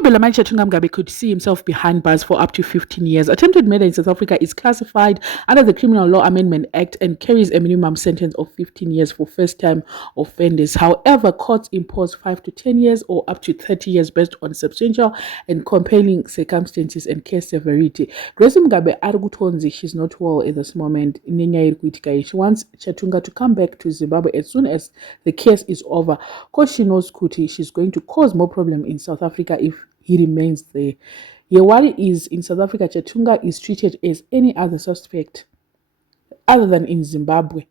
Belamine Chatunga Mugabe could see himself behind bars for up to 15 years. Attempted murder in South Africa is classified under the Criminal Law Amendment Act and carries a minimum sentence of 15 years for first-time offenders. However, courts impose 5 to 10 years or up to 30 years based on substantial and compelling circumstances and case severity. Grace Mugabe Argutonzi, she's not well at this moment. She wants Chatunga to come back to Zimbabwe as soon as the case is over, because she knows Kuti, she's going to cause more problem in South Africa if he remains there. Your worry is in South Africa, Chatunga is treated as any other suspect other than in Zimbabwe.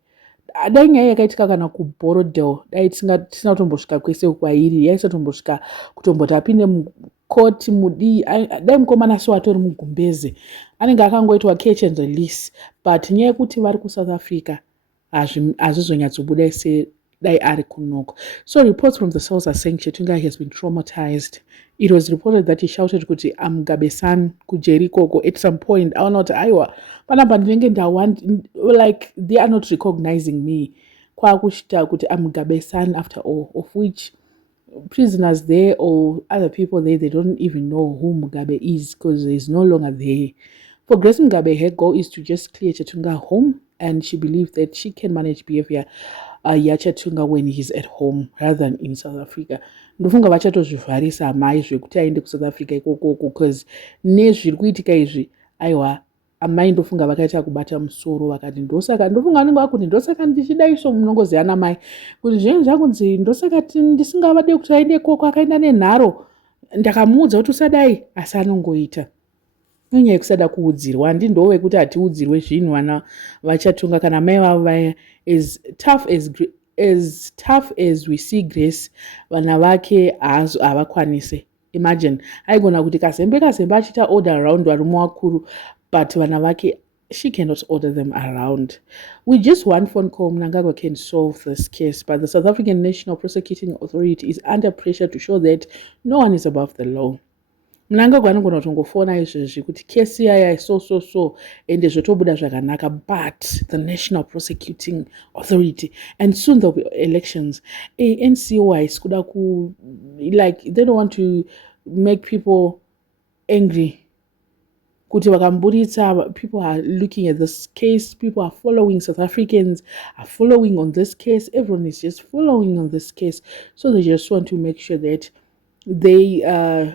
Dai nyaya yakaitika kana kuBorodale, dai tisina kutombosvika kwese kwairi, yaisatombosvika kutomboti apinde mukoti mudii, dai mukomana so atori mugumbeze, anenge akangoitwa catch and release, but nyaya yekuti vari kuSouth Africa hazvizonyatsobuda dai ari kunoko. So reports from the source are saying Chatunga has been traumatized. It was reported that he shouted kuti Mugabe-san kujeri koko at some point. I not aiwa. Like they are not recognizing me. Kwakushita kuti Mugabe-san after all, of which prisoners there or other people there, they don't even know who Mugabe is because he's no longer there. For Grace Mugabe, her goal is to just clear Chatunga home, and she believes that she can manage behavior Chatunga when he's at home rather than in South Africa. Ndofunga vachatozvivharisa amai zvekuti aende kuSouth Africa ikoko because nezviri kuitika izvi aiwa amai ndofunga vakaita kubata musoro vakati ndosaka ndofunga vanenge vakuti ndosaka ndichidaiso munongoziyana mai kuti zvinhu zvakunzi ndosaka ndisingavade kuti aende koko akaenda nenharo ndakamuudza kuti usadai asi anongoita nyaya yekusada kuudzirwa. Handi ndowe kuti hatiudzirwe zvinhu vana vachatunga kana mai vavo vaya. As tough as we see Grace, vana vake havakwanise. Imagine aigona kuti kazembe achita order around varume vakuru, but vana vake, she cannot order them around. With just one phone call, Mnangagwa can solve this case, but the South African National Prosecuting Authority is under pressure to show that no one is above the law. Mnangagwa anogona kutongofona izvezvi kuti kesi yaya so ende zvotobuda zvakanaka, but the National Prosecuting Authority, and soon there'll be elections. ANC kuda ku, like, they don't want to make people angry. Kuti vakamburitsa, people are looking at this case, people are following, South Africans are following on this case, everyone is just following on this case, so they just want to make sure that they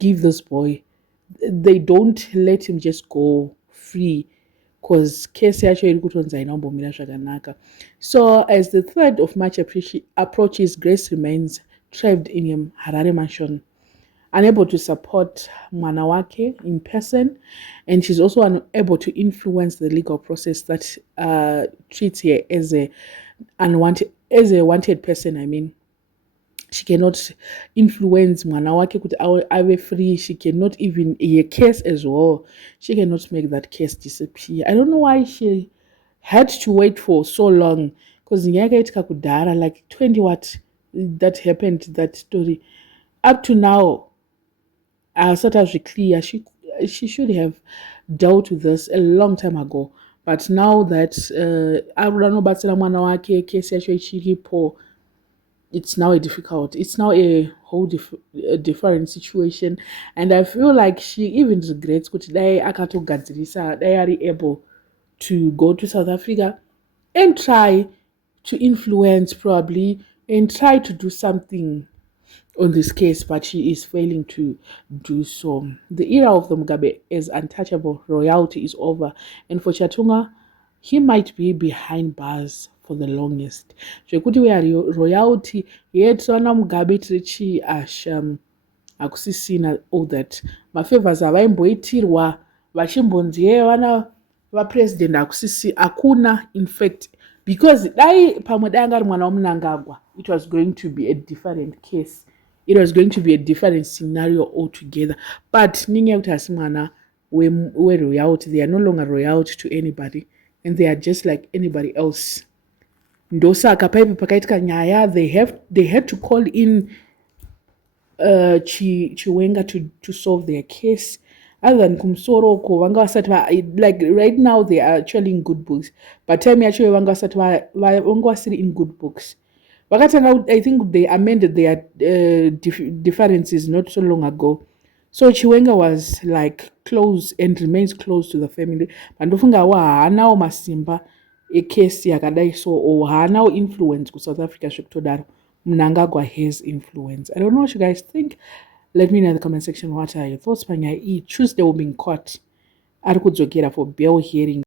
give this boy, they don't let him just go free, because case yacho iri kutonzi hainombomira zvakanaka. So as the 3rd of March approaches, Grace remains trapped in a Harare mansion, unable to support mwana wake in person, and she's also unable to influence the legal process that treats her as a wanted person. I mean, she cannot influence mwana wake kuti ave free. She cannot even a case as well. She cannot make that case disappear. I don't know why she had to wait for so long, because nyakaitika kudhara, like 20 what that happened, that story. Up to now, sort of clear. She should have dealt with this a long time ago. But now that aranobatsira mwana wake, case yacho ichiripo, it's now a whole different situation, and I feel like she even regrets kuti dai akatogadzirisa, dai ari able to go to South Africa and try to influence probably and try to do something on this case, but she is failing to do so. The era of the Mugabe as untouchable royalty is over, and for Chatunga, he might be behind bars for the longest. Zvekuti we are royalty yet vana Mugabe tirichi asham akusisina all that mafavors avaimboitirwa vachimbonzi vana vapresident akusisi akuna. In fact, because dai pamwe dai angari mwana waMnangagwa, it was going to be a different case, it was going to be a different scenario altogether. But ninyaya kuti asi mwana we royalty, they are no longer royalty to anybody, and they are just like anybody else. Ndosaka paipe pakaitika nyaya, they had to call in Chiwenga to solve their case. Other than kumsoroko vanga vasati, like right now they are actually in good books, but time yacho vanga vasiri in good books. vakatanga, I think they amended their differences not so long ago. So Chiwenga was like close and remains close to the family. Pandofunga haanawo masimba ekesi yakadai so, or haanawo influence kuSouth Africa zvekutodaro. Mnangagwa has influence. I don't know what you guys think. Let me know in the comment section what are your thoughts panyaya iyi. Tuesday will be in court. Ari kudzokera for bail hearing.